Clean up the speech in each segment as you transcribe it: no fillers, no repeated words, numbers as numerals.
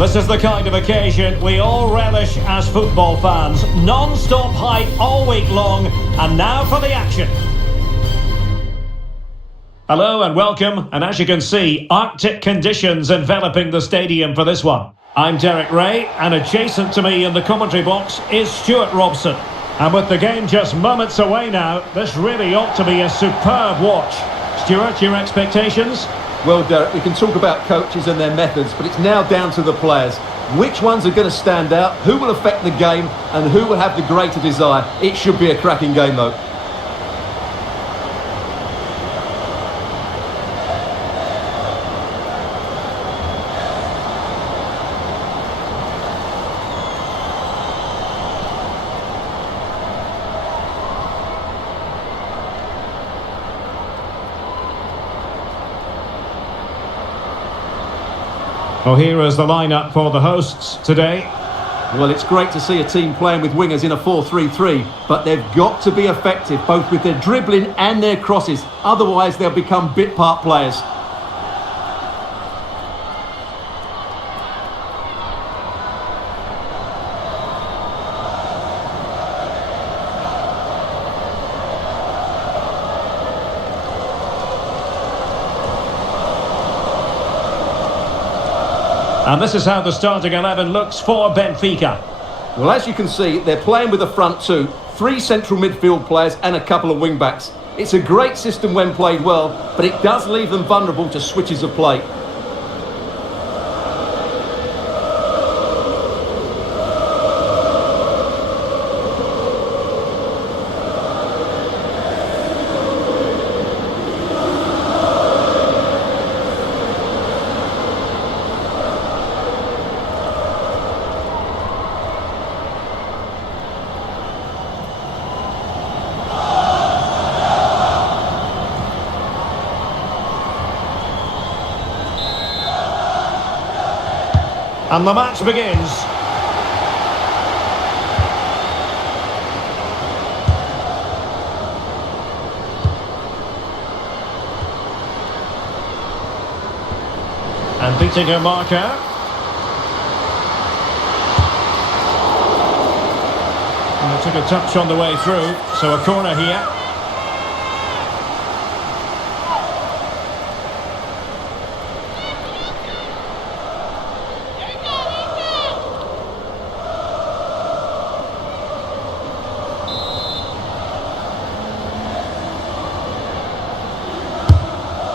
This is the kind of occasion we all relish as football fans. Non-stop hype all week long, and now for the action. Hello and welcome, and as you can see, Arctic conditions enveloping the stadium for this one. I'm Derek Ray, and adjacent to me in the commentary box is Stuart Robson. And with the game just moments away now, this really ought to be a superb watch. Stuart, your expectations? Well, Derek, we can talk about coaches and their methods, but it's now down to the players. Which ones are going to stand out, who will affect the game, and who will have the greater desire? It should be a cracking game, though. Well, here is the lineup for the hosts today. Well, it's great to see a team playing with wingers in a 4-3-3, but they've got to be effective, both with their dribbling and their crosses. Otherwise, they'll become bit-part players. And this is how the starting 11 looks for Benfica. Well, as you can see, they're playing with a front two, 3 central midfield players and a couple of wing-backs. It's a great system when played well, but it does leave them vulnerable to switches of play. And the match begins. And beating her marker. And they took a touch on the way through, so a corner here.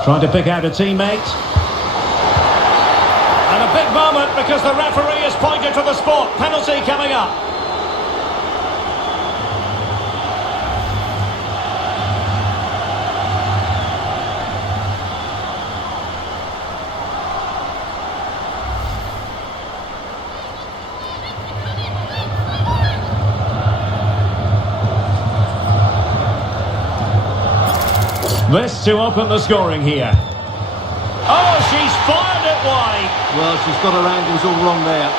Trying to pick out a teammate. And a big moment because the referee has pointed to the spot. Penalty coming up. This to open the scoring here. Oh, she's fired it wide. Well, she's got her angles all wrong there.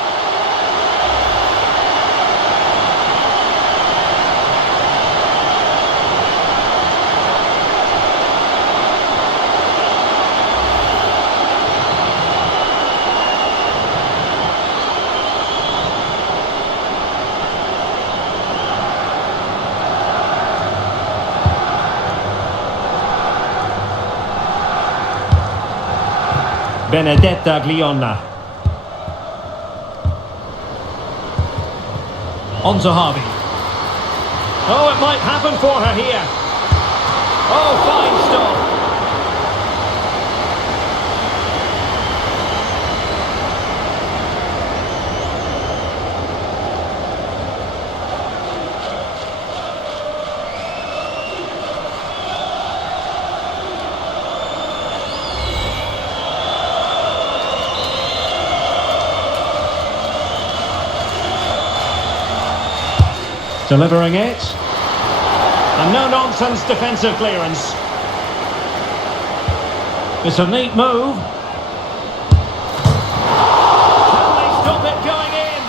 Benedetta Glionna. On to Harvey. Oh, it might happen for her here. Oh, fine stop. Delivering it. And no-nonsense defensive clearance. It's a neat move. Can they stop it going in?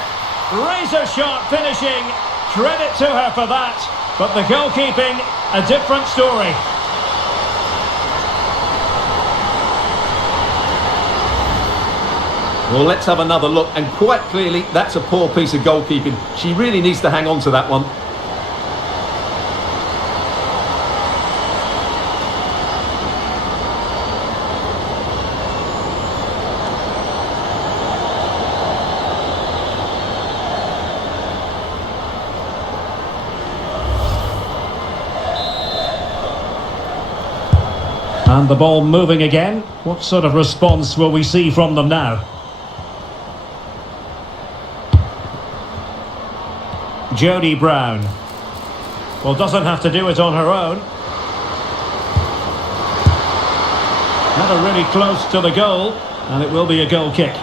Razor-sharp finishing. Credit to her for that. But the goalkeeping, a different story. Well, let's have another look, and quite clearly that's a poor piece of goalkeeping. She really needs to hang on to that one. And the ball moving again. What sort of response will we see from them now? Jodie Brown. Well, doesn't have to do it on her own. Never really close to the goal, and it will be a goal kick.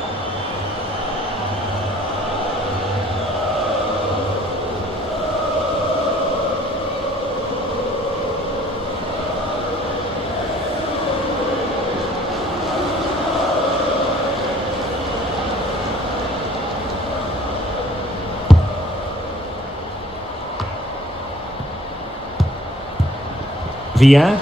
Via. Oh,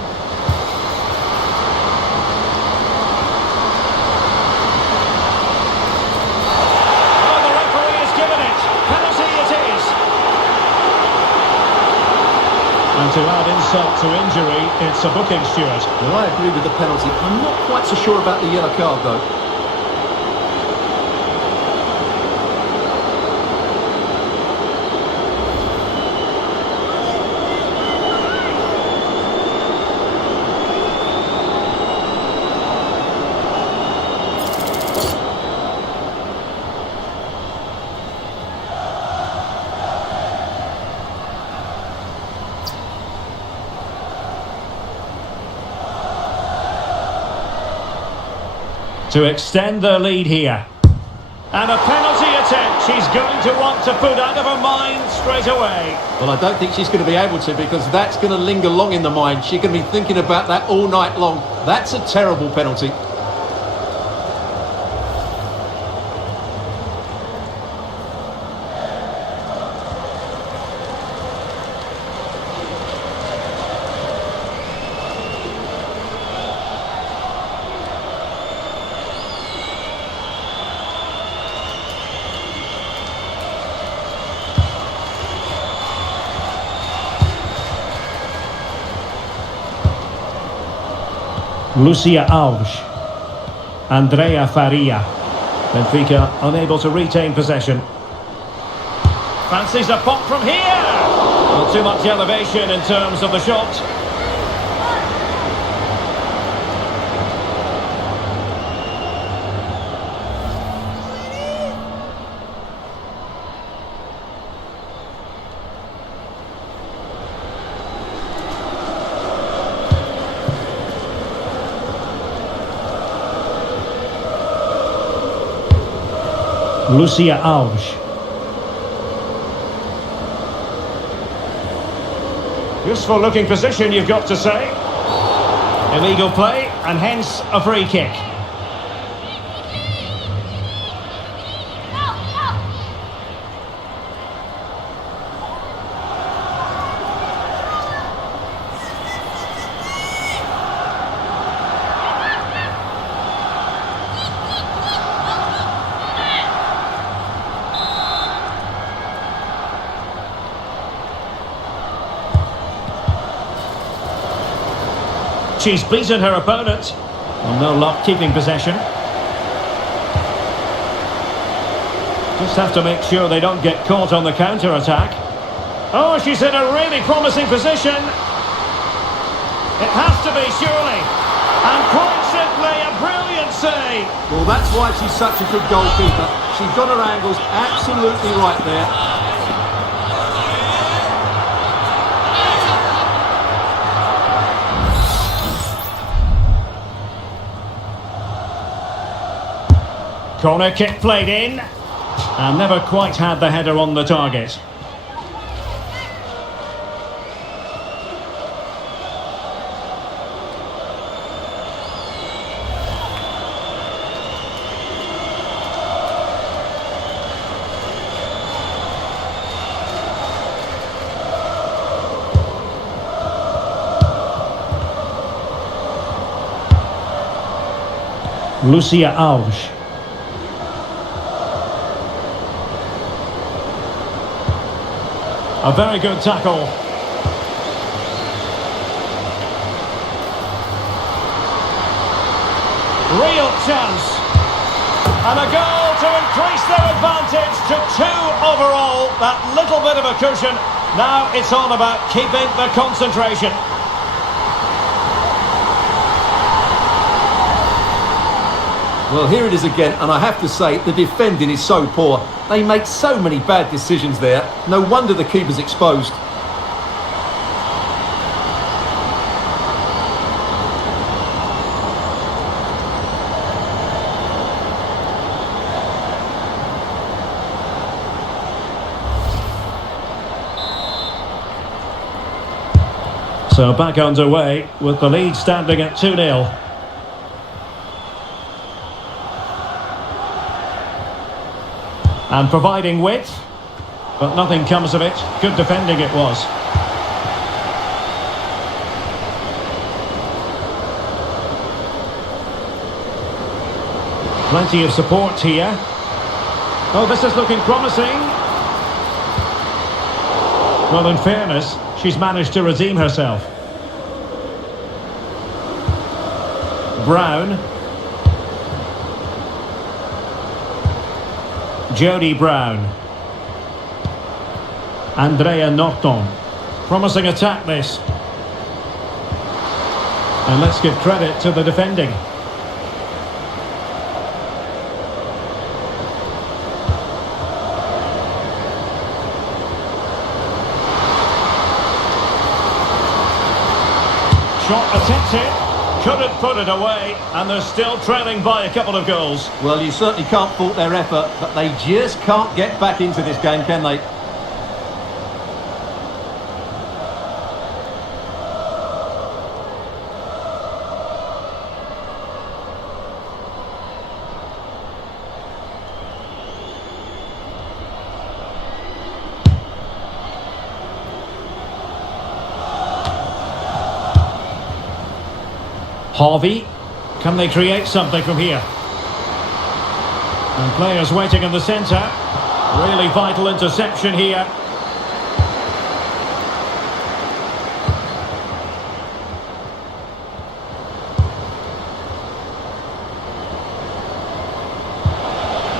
the referee has given it. Penalty it is. And to add insult to injury, it's a booking, Stuart. Well, I agree with the penalty. I'm not quite so sure about the yellow card, though. To extend their lead here. And a penalty attempt. She's going to want to put out of her mind straight away. Well, I don't think she's going to be able to, because that's going to linger long in the mind. She's going to be thinking about that all night long. That's a terrible penalty. Lucia Alves. Andrea Faria. Benfica unable to retain possession. Fancies a pop from here! Not too much elevation in terms of the shot. Lucia Alves. Useful looking position, you've got to say. Illegal play, and hence a free kick. She's beaten her opponent. Well, no luck keeping possession. Just have to make sure they don't get caught on the counter-attack. Oh, she's in a really promising position. It has to be, surely. And quite simply, a brilliant save. Well, that's why she's such a good goalkeeper. She's got her angles absolutely right there. Corner kick played in, and never quite had the header on the target. Lucia Alves. A very good tackle. Real chance. And a goal to increase their advantage to 2 overall. That little bit of a cushion. Now it's all about keeping the concentration. Well, here it is again, and I have to say, the defending is so poor. They make so many bad decisions there. No wonder the keeper's exposed. So back underway with the lead standing at 2-0. And providing width, but nothing comes of it. Good defending it was. Plenty of support here. Oh, this is looking promising. Well, in fairness, she's managed to redeem herself. Brown. Jodie Brown. Andrea Norton. Promising attack this. And let's give credit to the defending. Shot attempted. Couldn't put it away, and they're still trailing by a couple of goals. Well, you certainly can't fault their effort, but they just can't get back into this game, can they? Harvey, can they create something from here? And players waiting in the centre. Really vital interception here.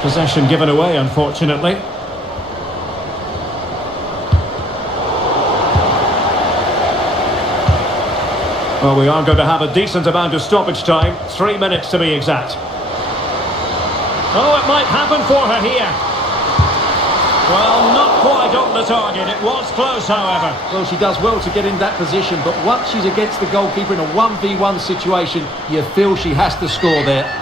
Possession given away, unfortunately. Well, we are going to have a decent amount of stoppage time. 3 minutes to be exact. Oh, it might happen for her here. Well, not quite on the target. It was close, however. Well, she does well to get in that position, but once she's against the goalkeeper in a 1v1 situation, you feel she has to score there.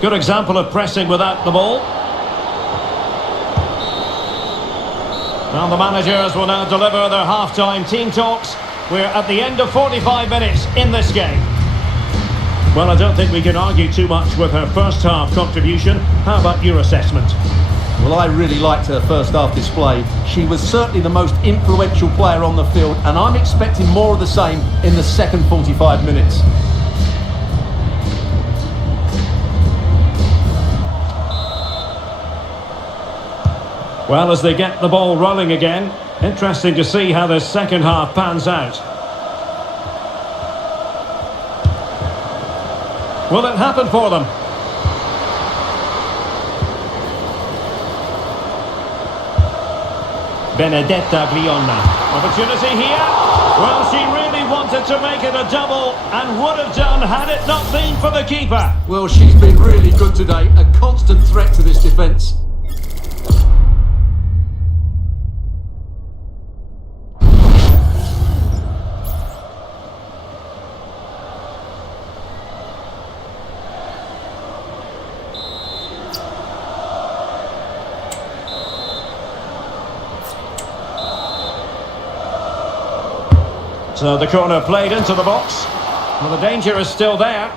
Good example of pressing without the ball. And the managers will now deliver their half-time team talks. We're at the end of 45 minutes in this game. Well, I don't think we can argue too much with her first half contribution. How about your assessment? Well, I really liked her first half display. She was certainly the most influential player on the field, and I'm expecting more of the same in the second 45 minutes. Well, as they get the ball rolling again, interesting to see how the second half pans out. Will it happen for them? Benedetta Glionna. Opportunity here. Well, she really wanted to make it a double and would have done had it not been for the keeper. Well, she's been really good today. A constant threat to this defence. So the corner played into the box. Well, the danger is still there.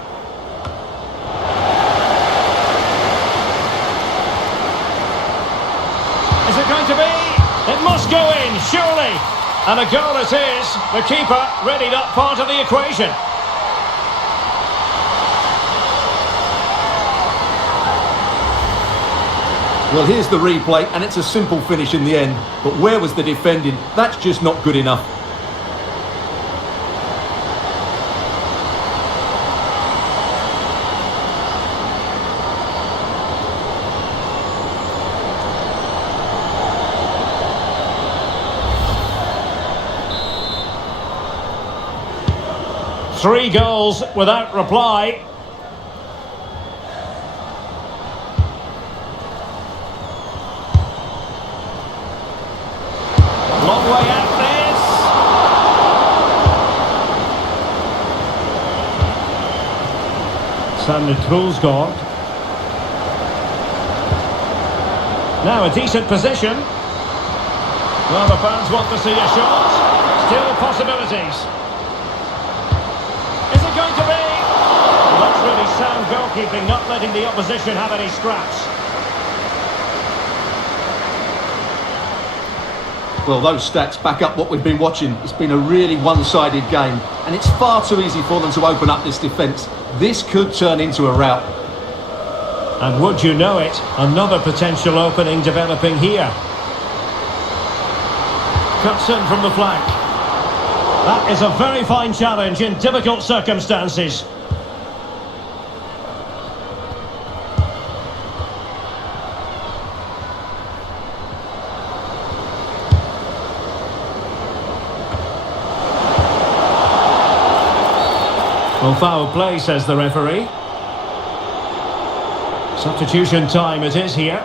Is it going to be? It must go in, surely. And a goal it is. The keeper really not part of the equation. Well, here's the replay, and it's a simple finish in the end. But where was the defending? That's just not good enough. Three goals without reply. Long way out this. Sander Troelsgaard. Now a decent position. Well, the fans want to see a shot. Still possibilities. Is it going to be? Well, that's really sound goalkeeping, not letting the opposition have any scraps. Well, those stats back up what we've been watching. It's been a really one-sided game, and it's far too easy for them to open up this defence. This could turn into a rout. And would you know it, another potential opening developing here. Cuts in from the flank. That is a very fine challenge in difficult circumstances. Well, foul play, says the referee. Substitution time it is here.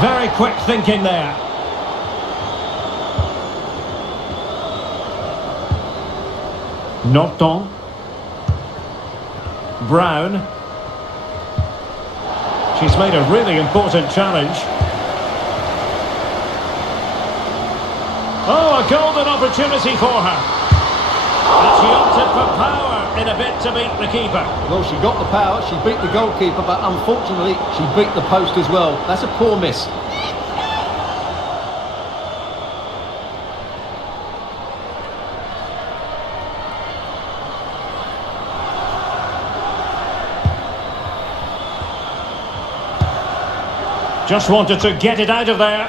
Very quick thinking there. Norton. Brown. She's made a really important challenge. Oh, a golden opportunity for her. And she opted for power in a bit to beat the keeper. Well, she got the power, she beat the goalkeeper, but unfortunately, she beat the post as well. That's a poor miss. Just wanted to get it out of there.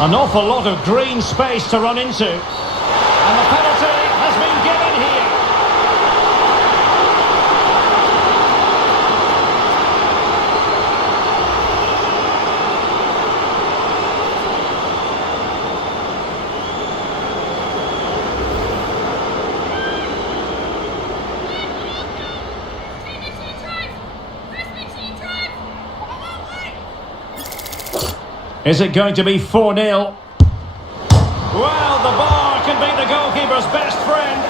An awful lot of green space to run into. And the penalty has been given here. Is it going to be 4-0? Well, the bar can be the goalkeeper's best friend.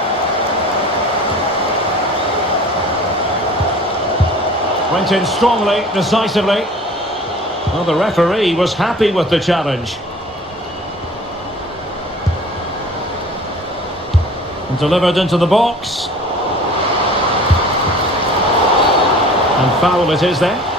Went in strongly, decisively. Well, the referee was happy with the challenge. And delivered into the box. And foul it is then.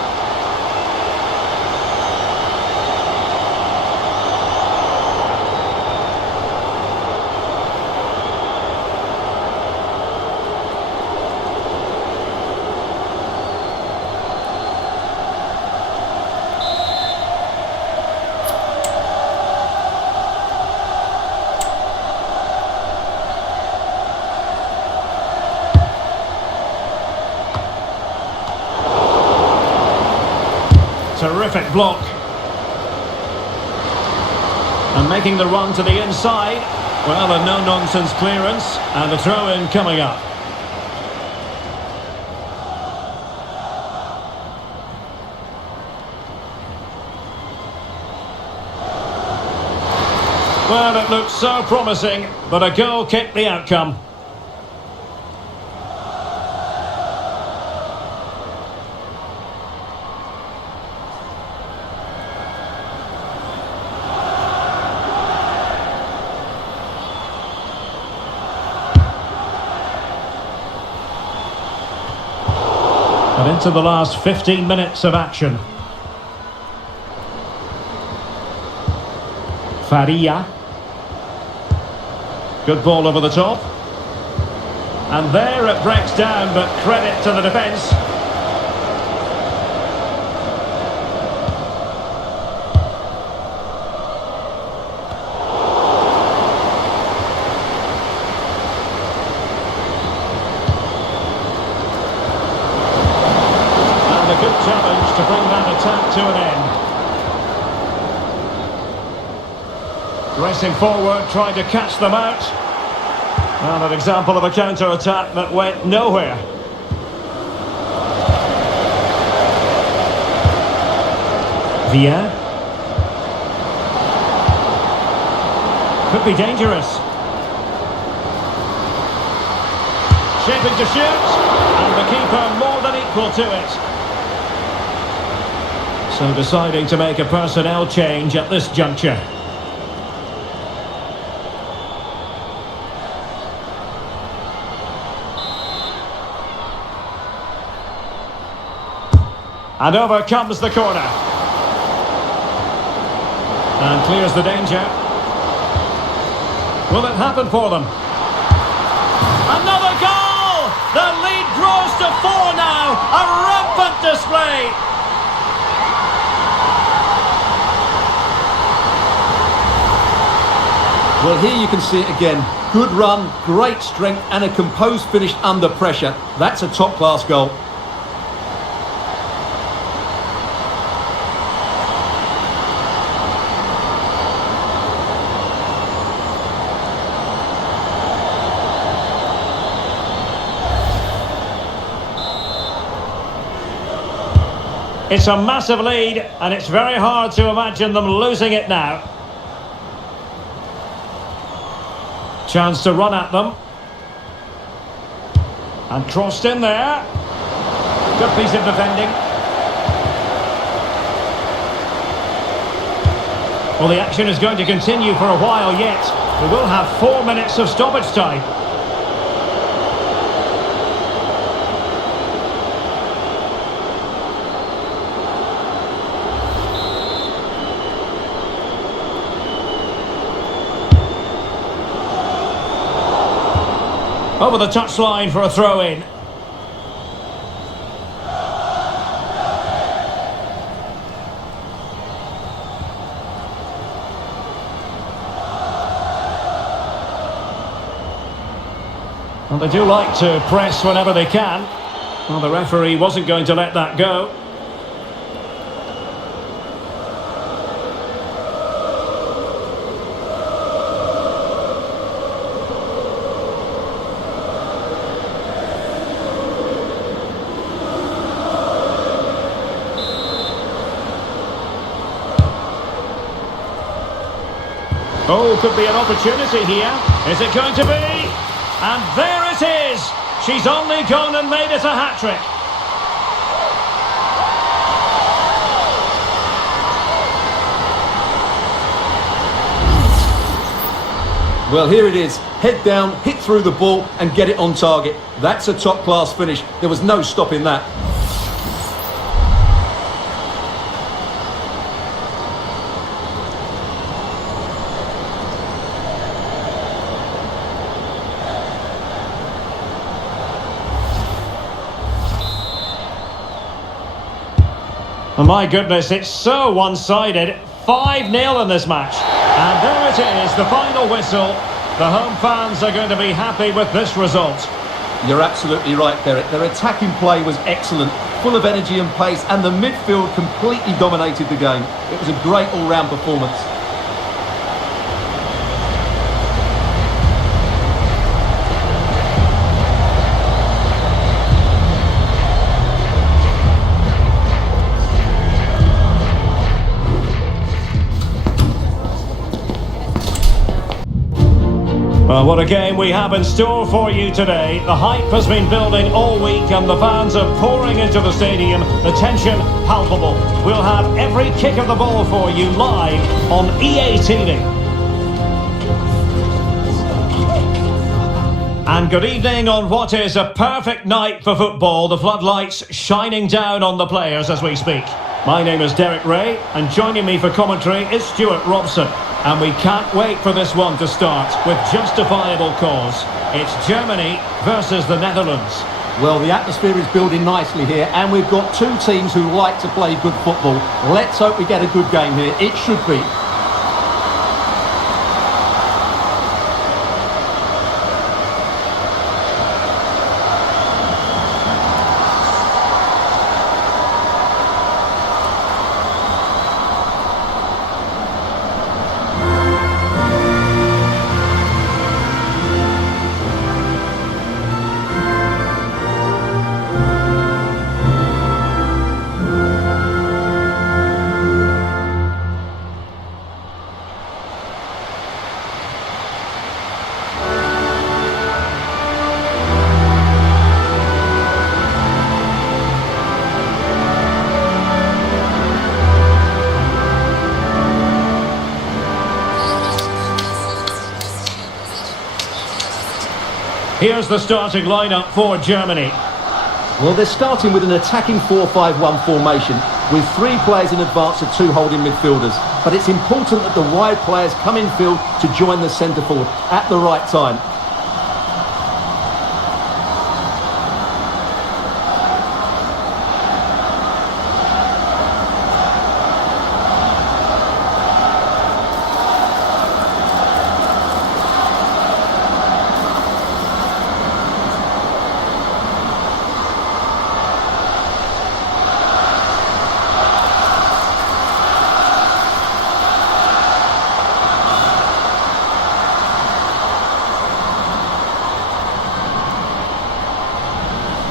Terrific block. And making the run to the inside. Well, a no-nonsense clearance and a throw-in coming up. Well, it looked so promising, but a goal kicked the outcome. And into the last 15 minutes of action. Faria. Good ball over the top. And there it breaks down, but credit to the defence. And a good challenge to bring that attack to an end. Racing forward, trying to catch them out. And an example of a counter-attack that went nowhere. Villa. Could be dangerous. Shaping to shoot. And the keeper more than equal to it. So deciding to make a personnel change at this juncture. And over comes the corner. And clears the danger. Will it happen for them? Another goal! The lead grows to 4 now. A rampant display. Well, here you can see it again. Good run, great strength and a composed finish under pressure. That's a top-class goal. It's a massive lead, and it's very hard to imagine them losing it now. Chance to run at them. And crossed in there. Good piece of defending. Well, the action is going to continue for a while yet. We will have 4 minutes of stoppage time. Over the touchline for a throw-in. Well, they do like to press whenever they can. Well, the referee wasn't going to let that go. Oh, could be an opportunity here. Is it going to be? And there it is! She's only gone and made it a hat-trick. Well, here it is. Head down, hit through the ball and get it on target. That's a top-class finish. There was no stopping that. Oh my goodness, it's so one-sided. 5-0 in this match. And there it is, the final whistle. The home fans are going to be happy with this result. You're absolutely right, Derek. Their attacking play was excellent, full of energy and pace, and the midfield completely dominated the game. It was a great all-round performance. Well, what a game we have in store for you today. The hype has been building all week and the fans are pouring into the stadium. The tension palpable. We'll have every kick of the ball for you live on EA TV. And good evening on what is a perfect night for football. The floodlights shining down on the players as we speak. My name is Derek Ray, and joining me for commentary is Stuart Robson. And we can't wait for this one to start with justifiable cause. It's Germany versus the Netherlands. Well, the atmosphere is building nicely here, and we've got two teams who like to play good football. Let's hope we get a good game here. It should be. Here's the starting lineup for Germany. Well, they're starting with an attacking 4-5-1 formation with 3 players in advance of 2 holding midfielders. But it's important that the wide players come in field to join the centre forward at the right time.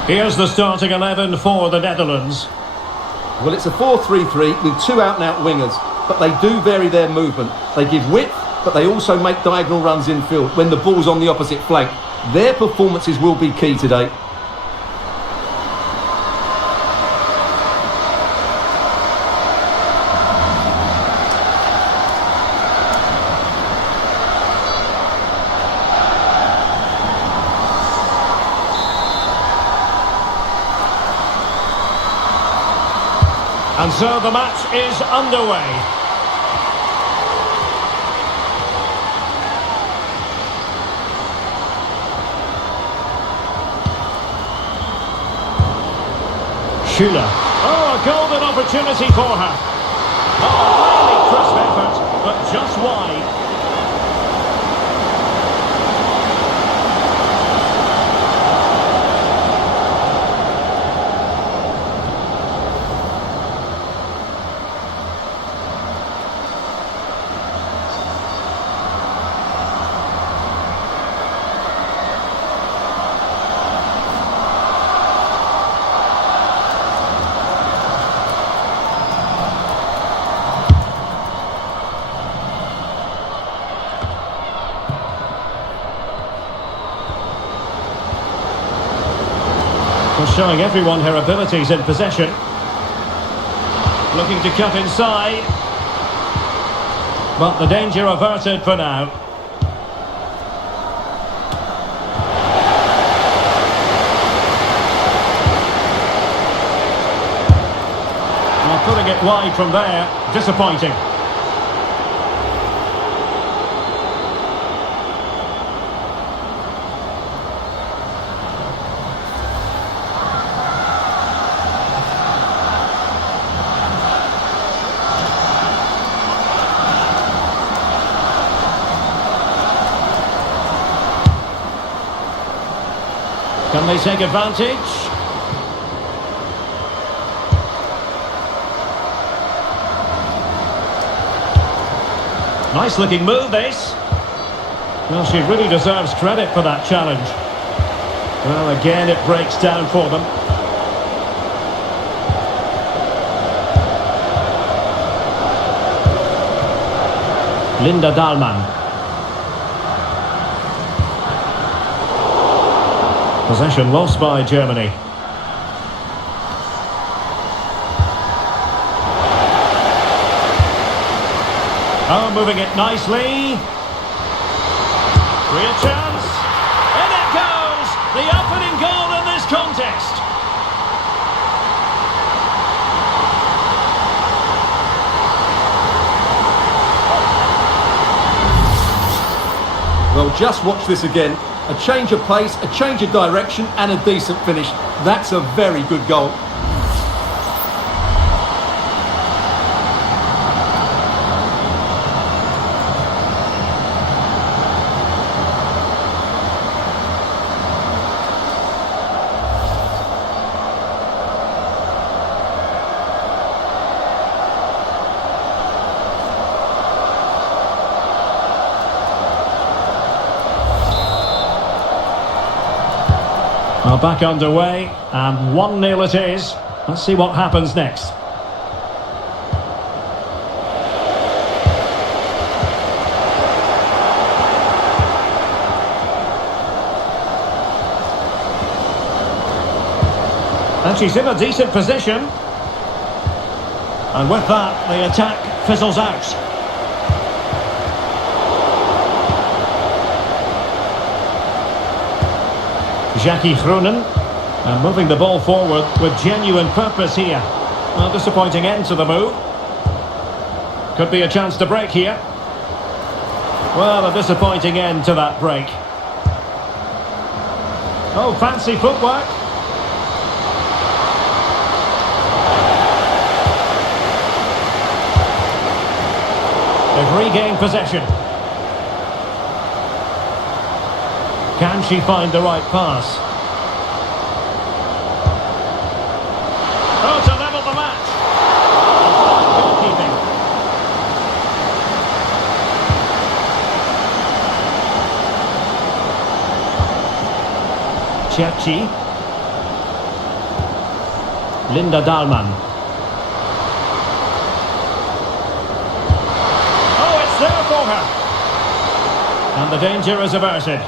Here's the starting 11 for the Netherlands. Well, it's a 4-3-3 with 2 out-and-out wingers, but they do vary their movement. They give width, but they also make diagonal runs in field when the ball's on the opposite flank. Their performances will be key today. And so the match is underway. Schüller. Oh, a golden opportunity for her. Oh, a really crisp effort, but just wide. Showing everyone her abilities in possession. Looking to cut inside. But the danger averted for now. Well, putting it wide from there. Disappointing. Can they take advantage? Nice looking move, this. Well, she really deserves credit for that challenge. Well, again, it breaks down for them. Linda Dahlmann. Possession lost by Germany. Oh, moving it nicely. Real chance. In it goes! Well, just watch this again. A change of pace, a change of direction and a decent finish. That's a very good goal. Well, back underway, and 1-0 it is. Let's see what happens next. And she's in a decent position. And with that, the attack fizzles out. Jackie Groenen, and moving the ball forward with genuine purpose here. Well, disappointing end to the move. Could be a chance to break here. Well, a disappointing end to that break. Oh, fancy footwork. They've regained possession. Can she find the right pass? Oh, to level the match. Goalkeeping. Cerci. Linda Dahlmann. Oh, it's there for her. And the danger is averted.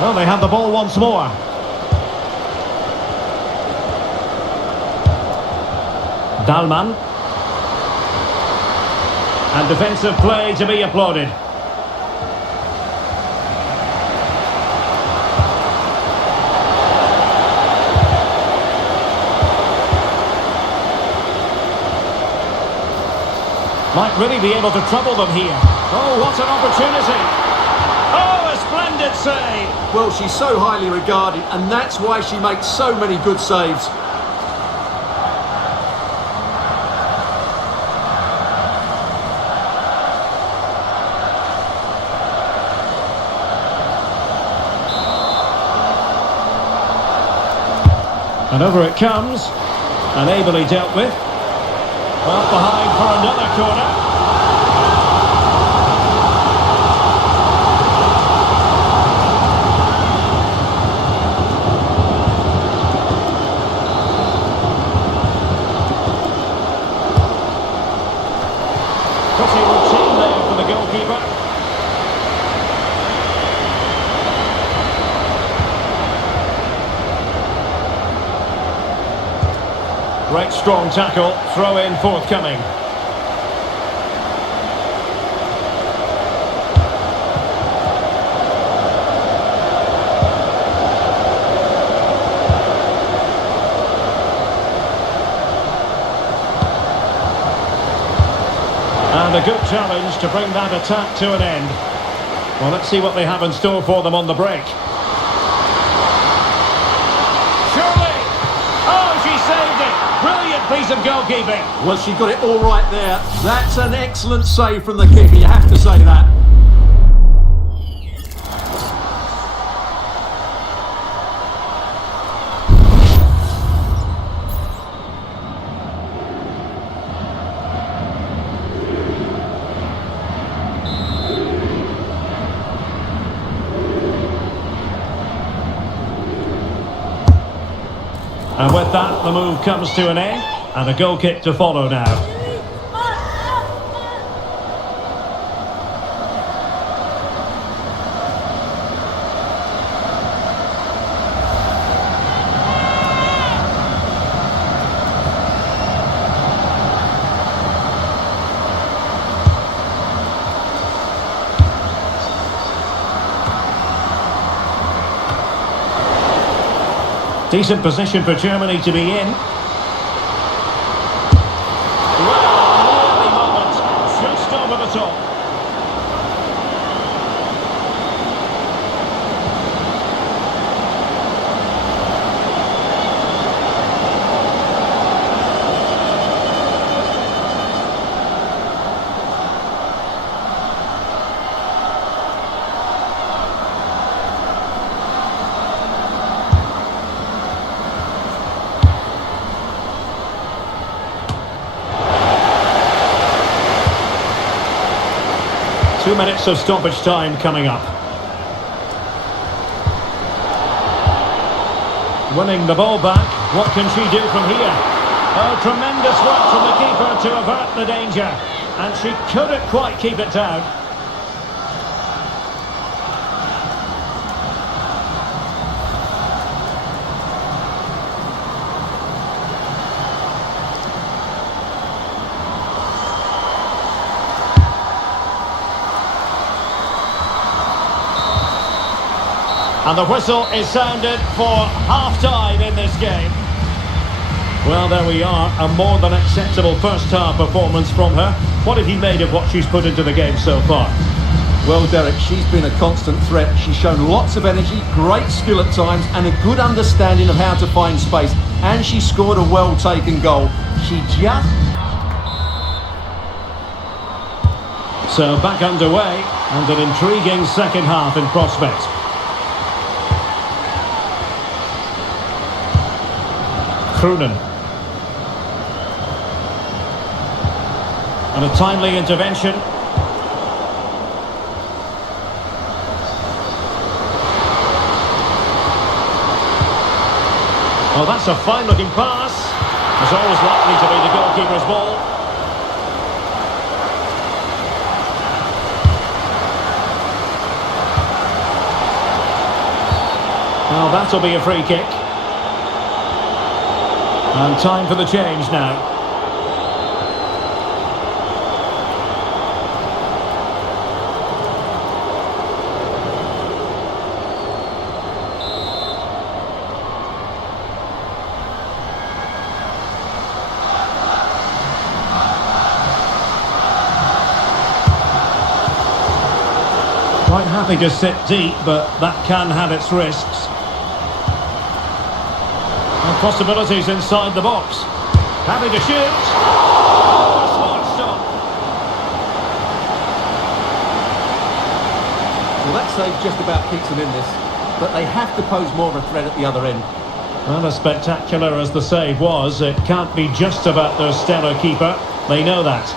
Well, they have the ball once more. Dahlmann. And defensive play to be applauded. Might really be able to trouble them here. Oh, what an opportunity! Oh, a splendid save! Well, she's so highly regarded, and that's why she makes so many good saves. And over it comes, and ably dealt with. Well, behind for another corner. Pretty routine there for the goalkeeper. Great strong tackle, throw in forthcoming. And a good challenge to bring that attack to an end. Well, let's see what they have in store for them on the break. Surely! Oh, she saved it! Brilliant piece of goalkeeping. Well, she got it all right there. That's an excellent save from the keeper, you have to say that. And with that, the move comes to an end, and a goal kick to follow now. Decent position for Germany to be in. Well, an early moment 2 minutes of stoppage time coming up. Winning the ball back. What can she do from here? Oh, tremendous work from the keeper to avert the danger. And she couldn't quite keep it down. And the whistle is sounded for half-time in this game. Well, there we are, a more than acceptable first-half performance from her. What have you made of what she's put into the game so far? Well, Derek, she's been a constant threat. She's shown lots of energy, great skill at times, and a good understanding of how to find space. And she scored a well-taken goal. She just... So back underway, and an intriguing second half in prospect. Croonen. And a timely intervention. Oh, that's a fine-looking pass. It's always likely to be the goalkeeper's ball. Well, that'll be a free kick. And time for the change now. Quite happy to sit deep, but that can have its risks. Possibilities inside the box. Happy to shoot. Oh, a smart stop. Well, that save just about keeps them in this, but they have to pose more of a threat at the other end. Well, as spectacular as the save was, it can't be just about their stellar keeper. They know that.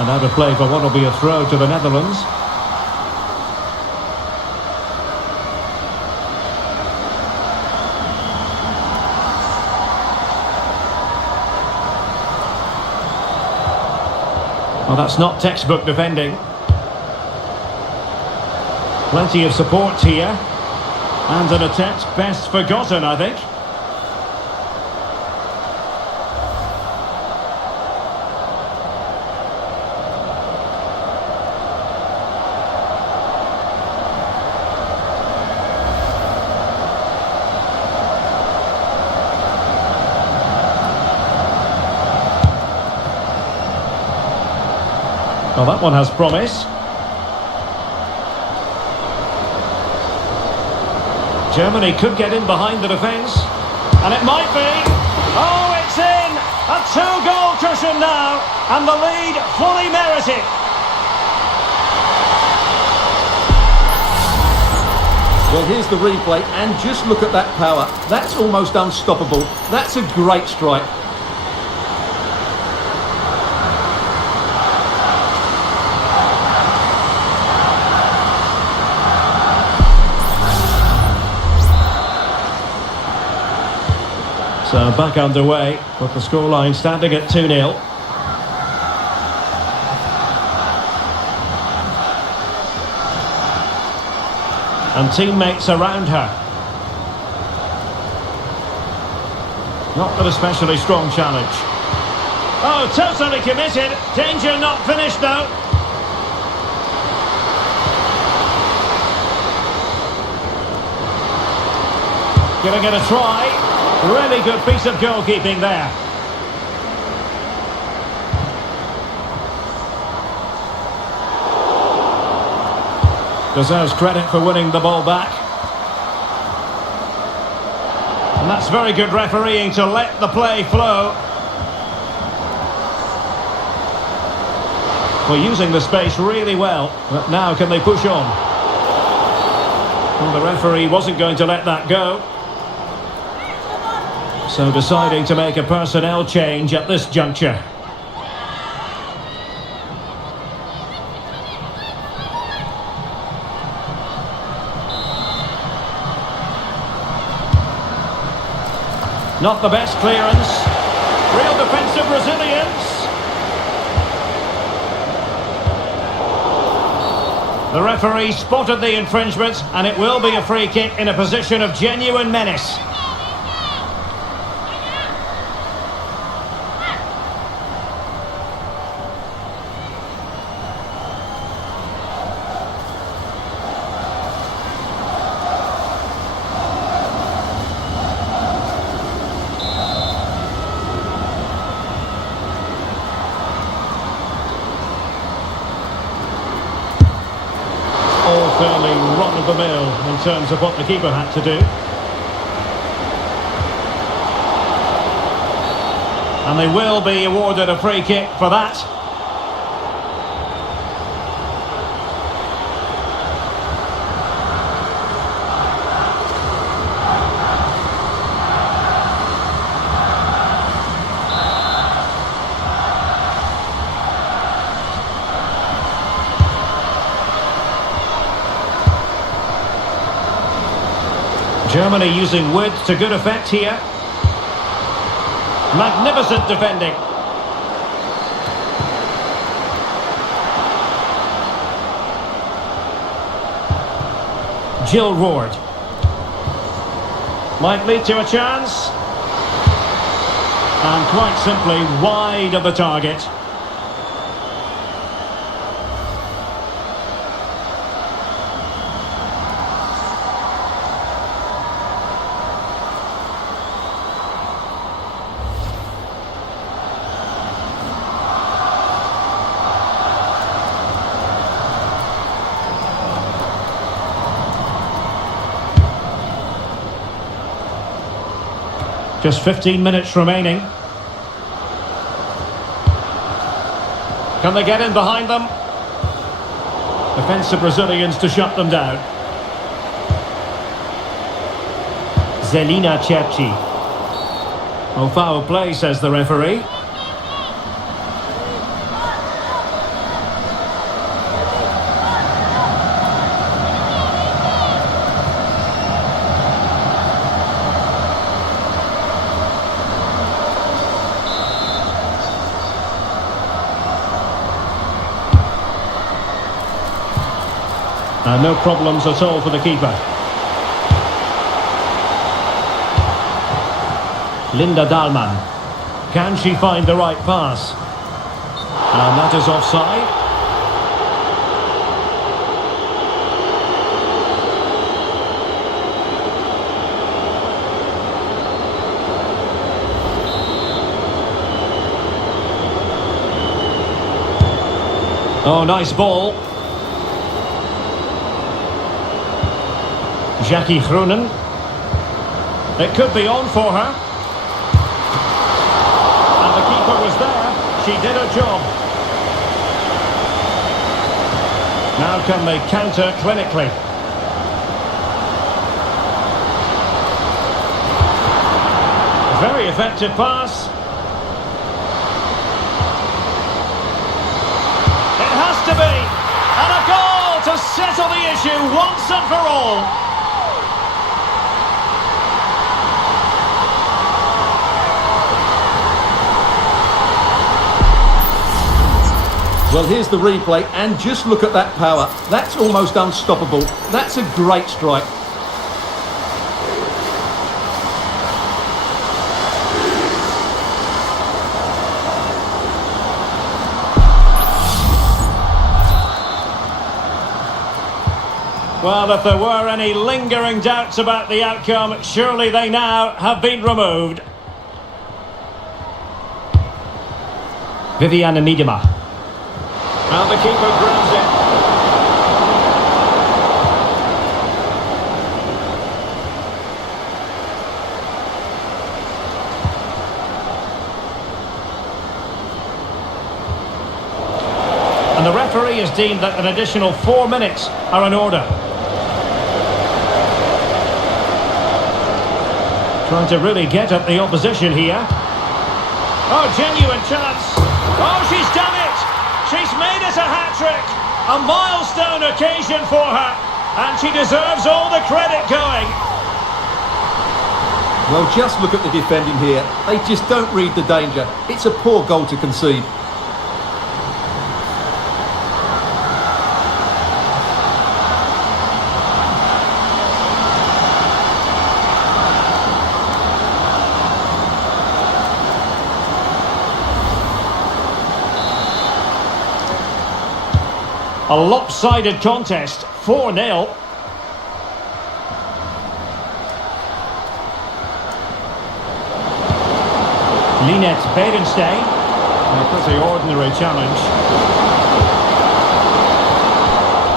And out of play for what will be a throw to the Netherlands. Well, that's not textbook defending. Plenty of support here. And an attempt best forgotten, I think. Well, that one has promise. Germany could get in behind the defence. And it might be. Oh, it's in! A 2-goal cushion now. And the lead fully merited. Well, here's the replay, and just look at that power. That's almost unstoppable. That's a great strike. So back underway, with the scoreline standing at 2-0. And teammates around her. Not an especially strong challenge. Oh, totally committed. Danger not finished though. Giving it a try. Really good piece of goalkeeping there. Deserves credit for winning the ball back. And that's very good refereeing to let the play flow. Well, using the space really well. But now can they push on? Well, the referee wasn't going to let that go. So deciding to make a personnel change at this juncture. Not the best clearance. Real defensive resilience. The referee spotted the infringement, and it will be a free kick in a position of genuine menace. All fairly run-of-the-mill in terms of what the keeper had to do. And they will be awarded a free kick for that. Germany using width to good effect here. Magnificent defending. Jill Roord. Might lead to a chance. And quite simply wide of the target. Just 15 minutes remaining. Can they get in behind them? Defensive Brazilians to shut them down. Zelina Cerci. Oh, foul play, says the referee. No problems at all for the keeper. Linda Dahlmann. Can she find the right pass? And that is offside. Oh, nice ball. Jackie Groenen. It could be on for her. And the keeper was there. She did her job. Now can they counter clinically? Very effective pass. It has to be. And a goal to settle the issue once and for all. Well, here's the replay, and just look at that power. That's almost unstoppable. That's a great strike. Well, if there were any lingering doubts about the outcome, surely they now have been removed. Viviane Miedema. And the keeper grabs it. And the referee has deemed that an additional 4 minutes are in order. Trying to really get at the opposition here. Oh, genuine chance. Oh, she's done it. She's made it a hat-trick. A milestone occasion for her. And she deserves all the credit going. Well, just look at the defending here. They just don't read the danger. It's a poor goal to concede. A lopsided contest, 4-0. Linette Berenstein. A pretty ordinary challenge.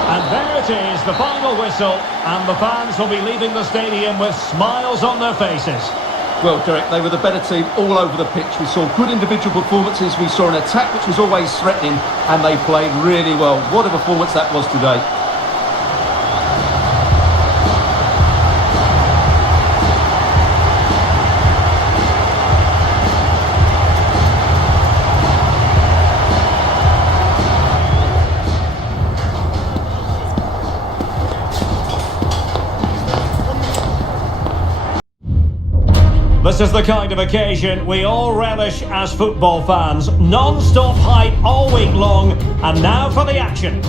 And there it is, the final whistle. And the fans will be leaving the stadium with smiles on their faces. Well, Derek, they were the better team all over the pitch. We saw good individual performances. We saw an attack which was always threatening, and they played really well. What a performance that was today. This is the kind of occasion we all relish as football fans. Non-stop hype all week long, and now for the action.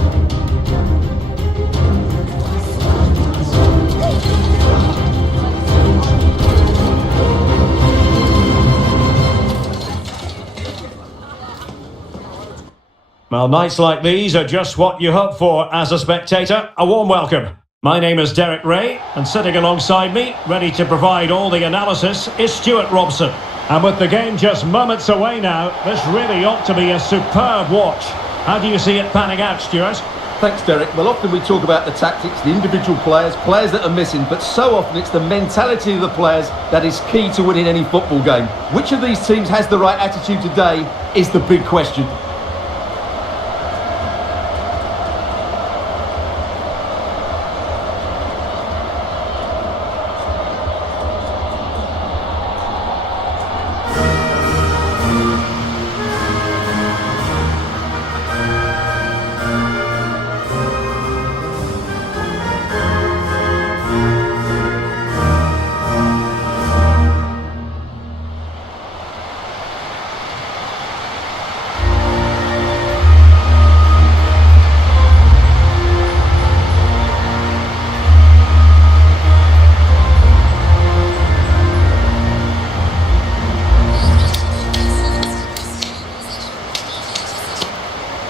Well, nights like these are just what you hope for as a spectator. A warm welcome. My name is Derek Ray, and sitting alongside me, ready to provide all the analysis, is Stuart Robson. And with the game just moments away now, this really ought to be a superb watch. How do you see it panning out, Stuart? Thanks, Derek. Well, often we talk about the tactics, the individual players that are missing, but so often it's the mentality of the players that is key to winning any football game. Which of these teams has the right attitude today is the big question.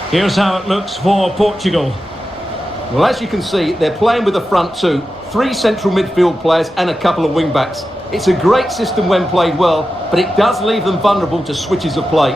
Here's how it looks for Portugal. Well, as you can see, they're playing with the front two, 3 central midfield players and a couple of wing-backs. It's a great system when played well, but it does leave them vulnerable to switches of play.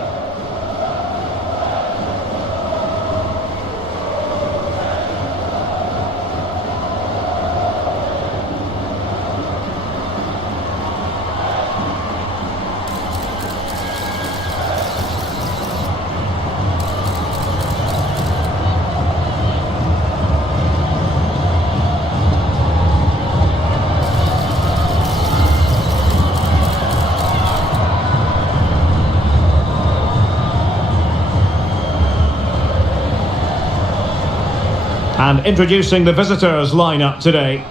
And introducing the visitors' lineup today.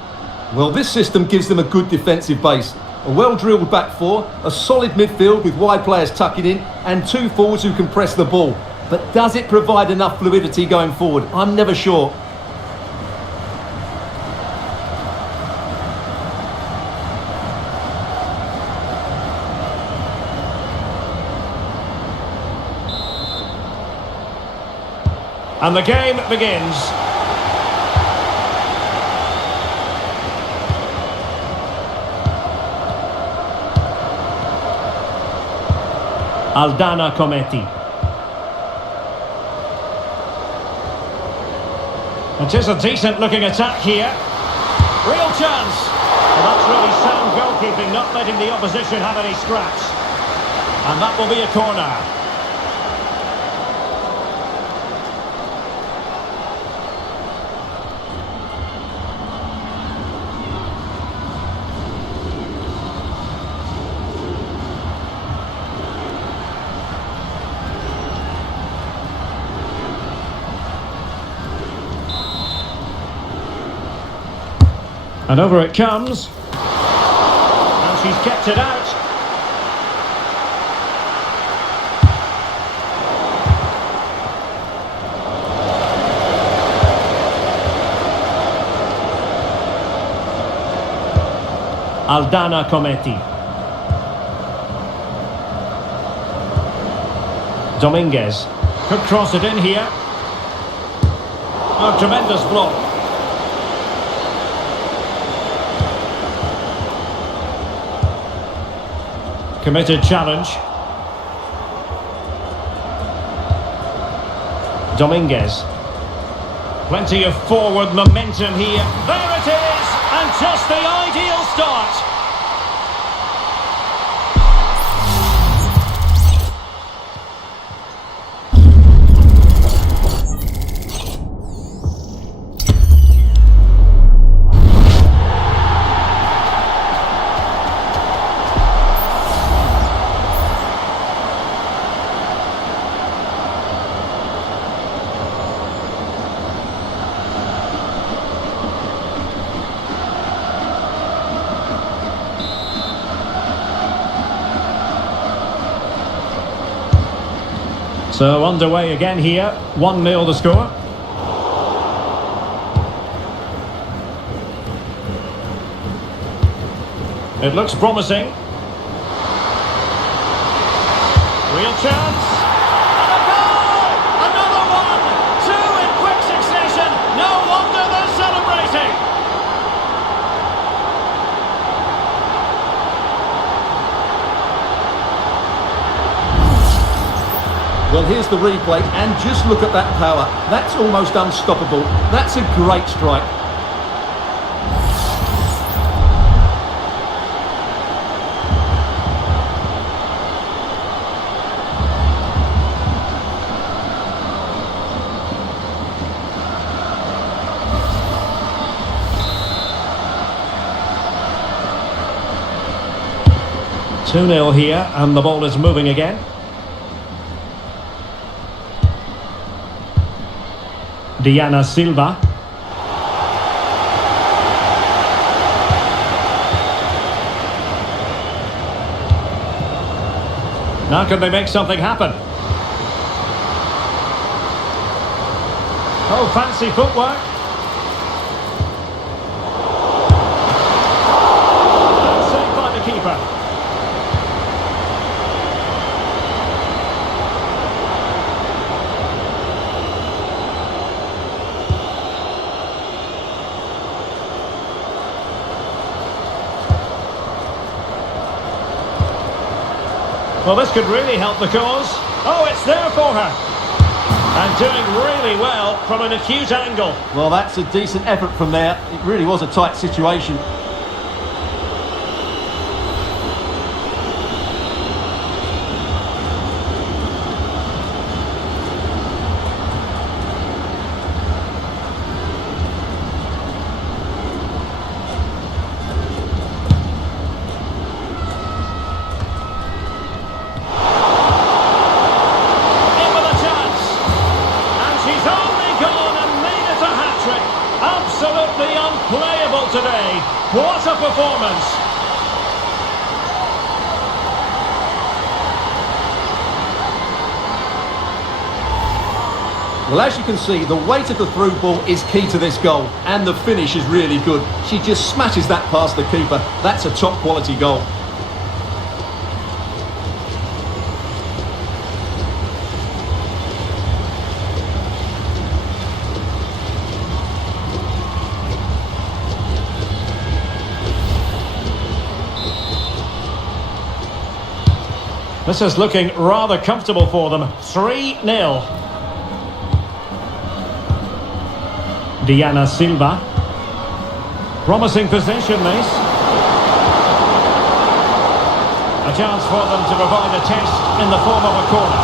Well, this system gives them a good defensive base. A well-drilled back four, a solid midfield with wide players tucking in, and 2 forwards who can press the ball. But does it provide enough fluidity going forward? I'm never sure. And the game begins. Aldana Cometi. It is a decent looking attack here. Real chance. Well, that's really sound goalkeeping, not letting the opposition have any scraps. And that will be a corner. And over it comes. And she's kept it out. Aldana Cometi. Dominguez. Could cross it in here. Oh, tremendous block. Committed challenge. Dominguez. Plenty of forward momentum here. There it is! And just the ideal start. So underway again here, 1-0 the score. It looks promising. Real chance. And a goal! Another one! Two in quick succession. No wonder they're celebrating. Well, here's the replay, and just look at that power. That's almost unstoppable. That's a great strike. Two 2-0 here, and the ball is moving again. Diana Silva. Now can they make something happen? Oh, fancy footwork. And saved by the keeper. Well, this could really help the cause. Oh, it's there for her. And doing really well from an acute angle. Well, that's a decent effort from there. It really was a tight situation. Absolutely unplayable today. What a performance. Well, as you can see, the weight of the through ball is key to this goal, and the finish is really good. She just smashes that past the keeper. That's a top quality goal. This is looking rather comfortable for them. 3-0. Diana Silva. Promising possession, this. A chance for them to provide a test in the form of a corner.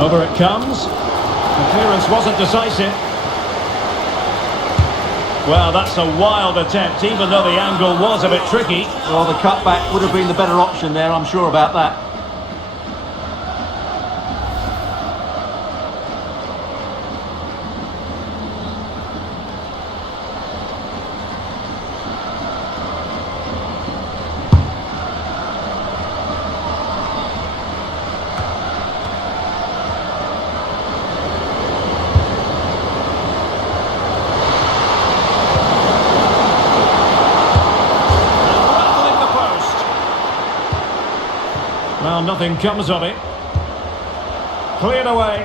Over it comes. The clearance wasn't decisive. Well, that's a wild attempt, even though the angle was a bit tricky. Well, the cutback would have been the better option there, I'm sure about that. and nothing comes of it. Cleared away.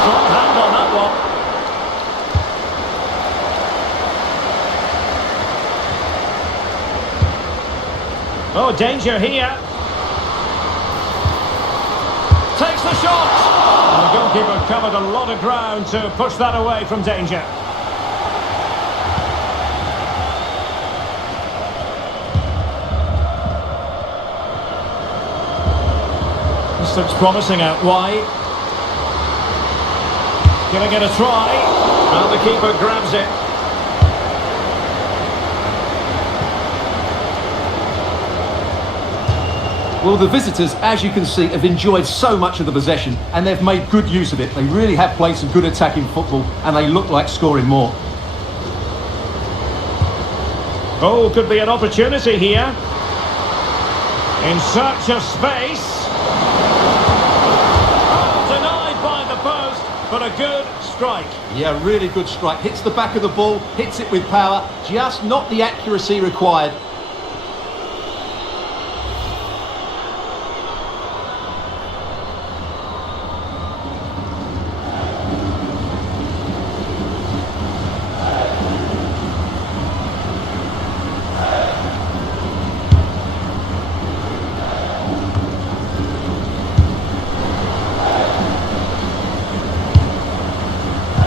Strong hand on that one. Oh, danger here. Takes the shot. And the goalkeeper covered a lot of ground to push that away from danger. This looks promising out wide. Gonna get a try. And the keeper grabs it. Well, the visitors, as you can see, have enjoyed so much of the possession and they've made good use of it. They really have played some good attacking football and they look like scoring more. Oh, could be an opportunity here. In search of space. Oh, denied by the post, but a good strike. Yeah, really good strike. Hits the back of the ball, hits it with power, just not the accuracy required.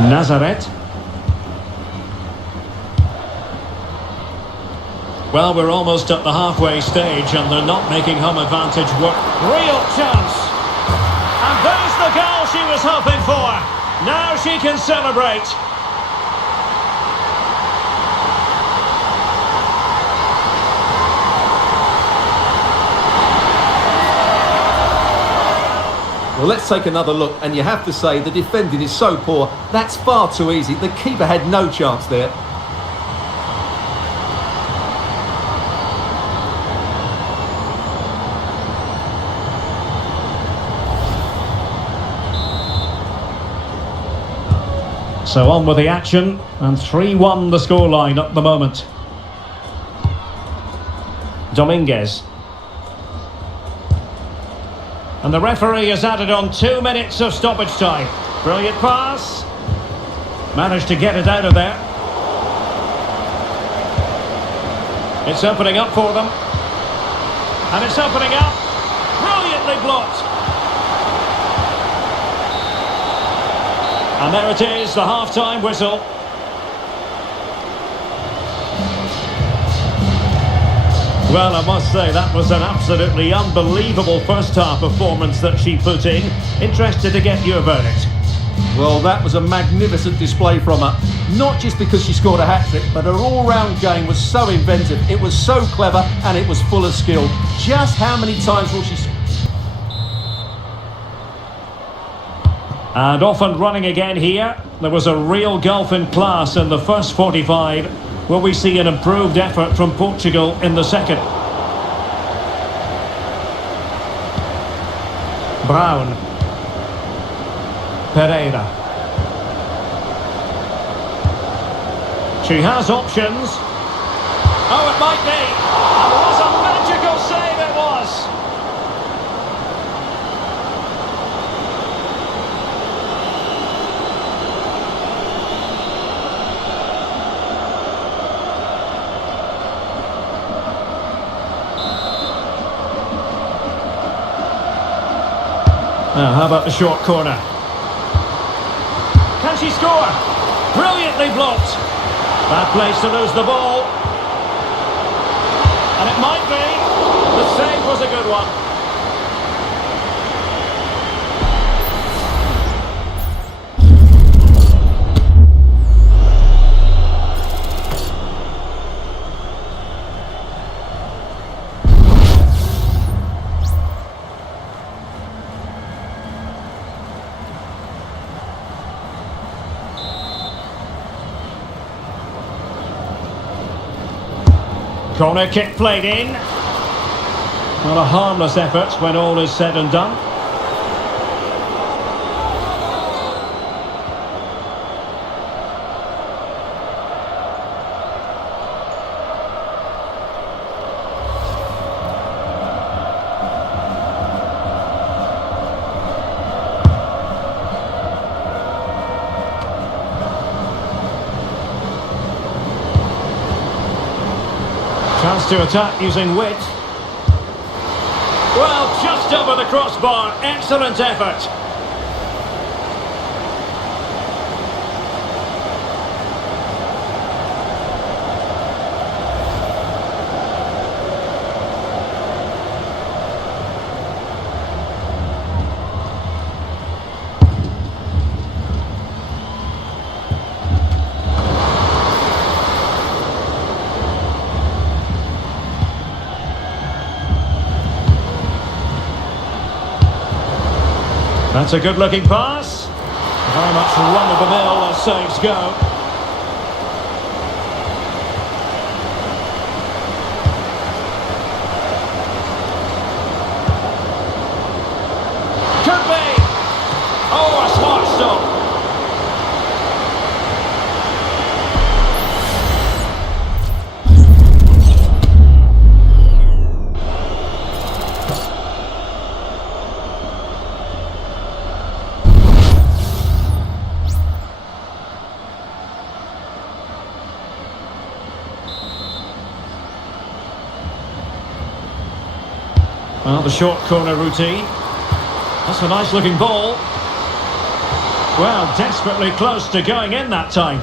Nazareth. Well, we're almost at the halfway stage and they're not making home advantage work. Real chance. And there's the goal she was hoping for. Now she can celebrate. Well, let's take another look, and you have to say the defending is so poor. That's far too easy. The keeper had no chance there. So on with the action, and 3-1 the scoreline at the moment. Dominguez. And the referee has added on 2 minutes of stoppage time. Brilliant pass. Managed to get it out of there. It's opening up for them. And it's opening up. Brilliantly blocked. And there it is, the half-time whistle. Well, I must say, that was an absolutely unbelievable first-half performance that she put in. Interested to get your verdict. Well, that was a magnificent display from her. Not just because she scored a hat-trick, but her all-round game was so inventive. It was so clever and it was full of skill. Just how many times will she... And off and running again here. There was a real gulf in class in the first 45. Will we see an improved effort from Portugal in the second? Brown. Pereira. She has options. Oh, it might be. And it was a magical save, it was. Now, how about the short corner? Can she score? Brilliantly blocked. Bad place to lose the ball. And it might be. The save was a good one. Corner kick played in. Not a harmless effort when all is said and done. to attack using wit. Well, just over the crossbar. Excellent effort. That's a good-looking pass. Very much run-of-the-mill as saves go. Could be. Oh, a smart stop. Well, the short corner routine. That's a nice looking ball. Well, desperately close to going in that time.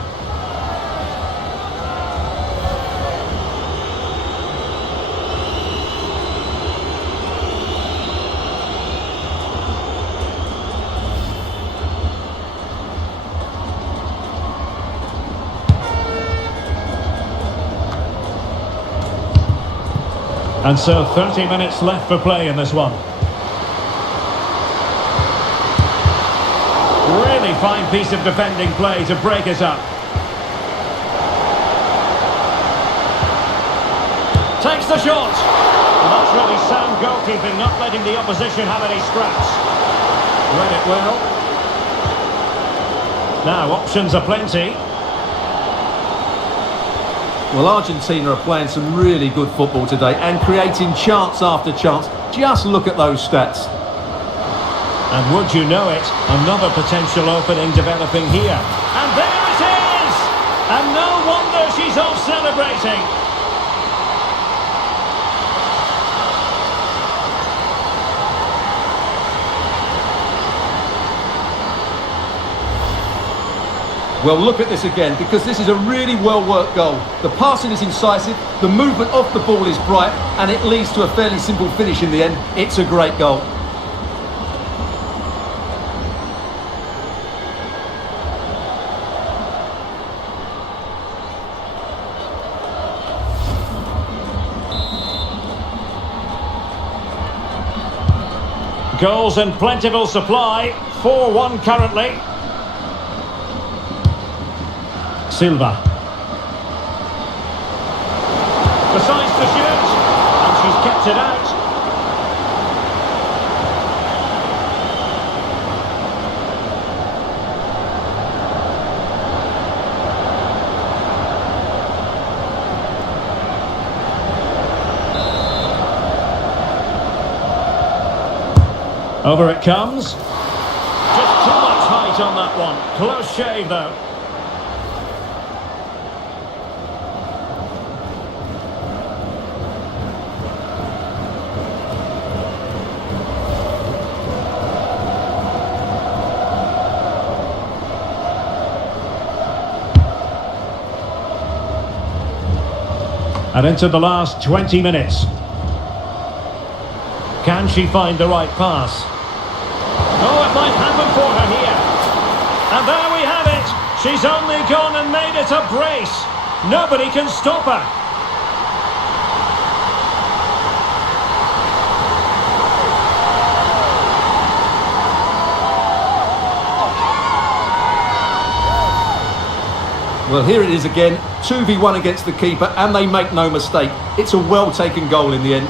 And so 30 minutes left for play in this one. Really fine piece of defending play to break it up. Takes the shot. And that's really sound goalkeeping, not letting the opposition have any scraps. Read it well. Now, options are plenty. Well, Argentina are playing some really good football today and creating chance after chance. Just look at those stats. And would you know it, another potential opening developing here. And there it is! And no wonder she's off celebrating. Well, look at this again, because this is a really well-worked goal. The passing is incisive, the movement of the ball is bright, and it leads to a fairly simple finish in the end. It's a great goal. Goals in plentiful supply, 4-1 currently. Silva. Decides to shoot, and she's kept it out. Over it comes. Just too much height on that one. Close shave though. And into the last 20 minutes. Can she find the right pass? Oh, it might happen for her here. And there we have it. She's only gone and made it a brace. Nobody can stop her. Well, here it is again, 2v1 against the keeper, and they make no mistake. It's a well-taken goal in the end.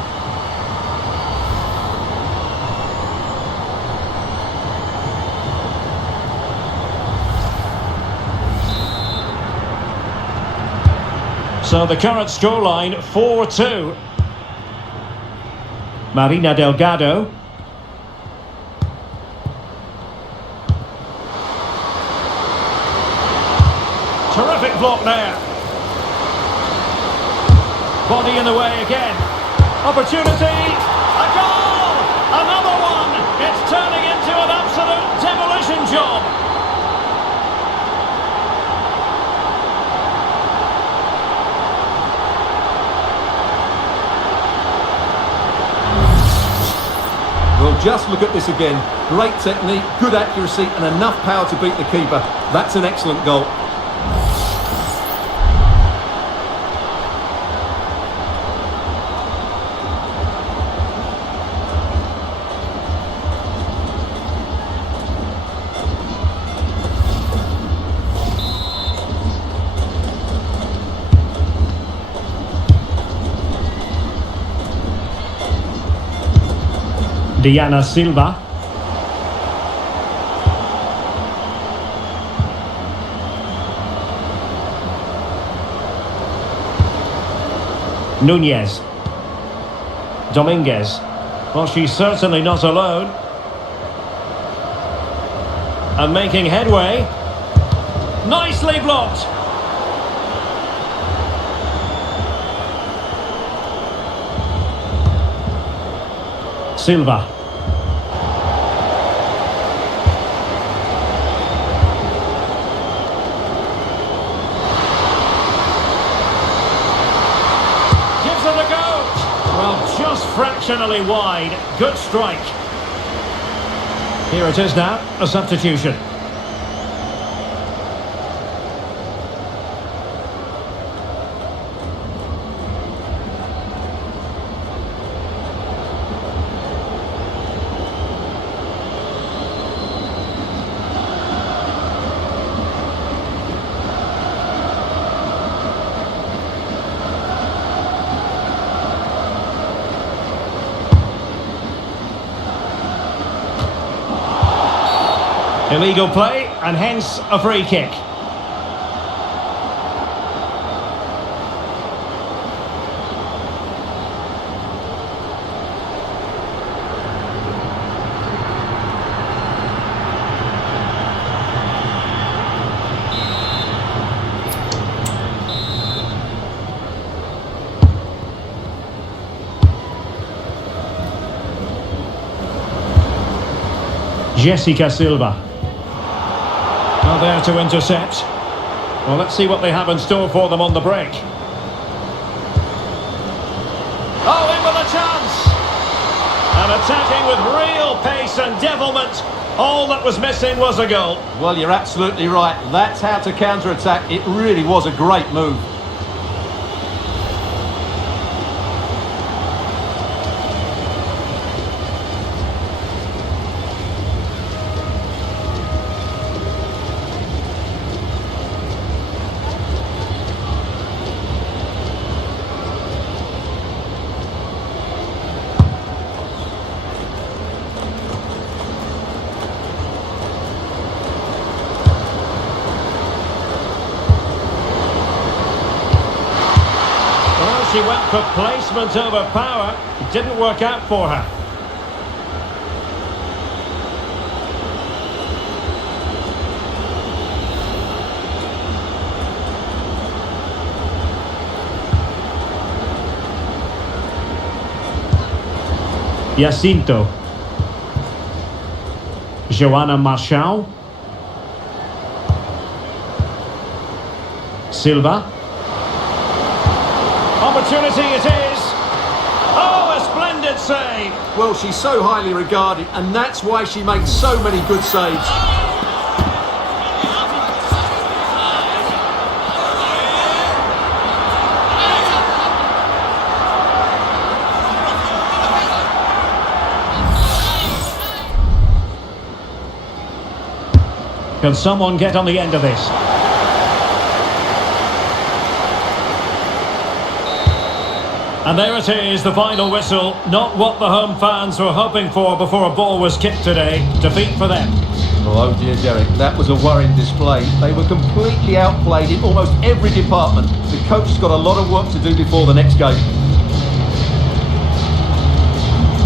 So the current scoreline, 4-2. Marina Delgado. Terrific block there. Body in the way again. Opportunity. A goal! Another one! It's turning into an absolute demolition job. Well, just look at this again. Great technique, good accuracy and enough power to beat the keeper. That's an excellent goal. Diana Silva. Nunez. Dominguez. Well, she's certainly not alone. And making headway. Nicely blocked. Silva. Gives it a go. Well, just fractionally wide. Good strike. Here it is now, a substitution. Illegal play, and hence a free kick. Jessica Silva. Well, there to intercept. Well, let's see what they have in store for them on the break. Oh, in with a chance! And attacking with real pace and devilment. All that was missing was a goal. Well, you're absolutely right. That's how to counter-attack. It really was a great move. She went for placement over power. It didn't work out for her. Jacinto. Joanna Marchal. Silva. Opportunity it is. Oh, a splendid save. Well, she's so highly regarded, and that's why she makes so many good saves. Can someone get on the end of this? And there it is, the final whistle. Not what the home fans were hoping for before a ball was kicked today. Defeat for them. Oh dear, Derek, that was a worrying display. They were completely outplayed in almost every department. The coach has got a lot of work to do before the next game.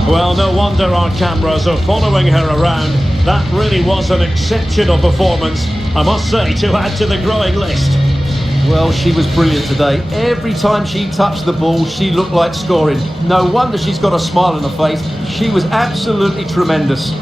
Well, no wonder our cameras are following her around. That really was an exceptional performance, I must say, to add to the growing list. Well, she was brilliant today. Every time she touched the ball, she looked like scoring. No wonder she's got a smile on her face. She was absolutely tremendous.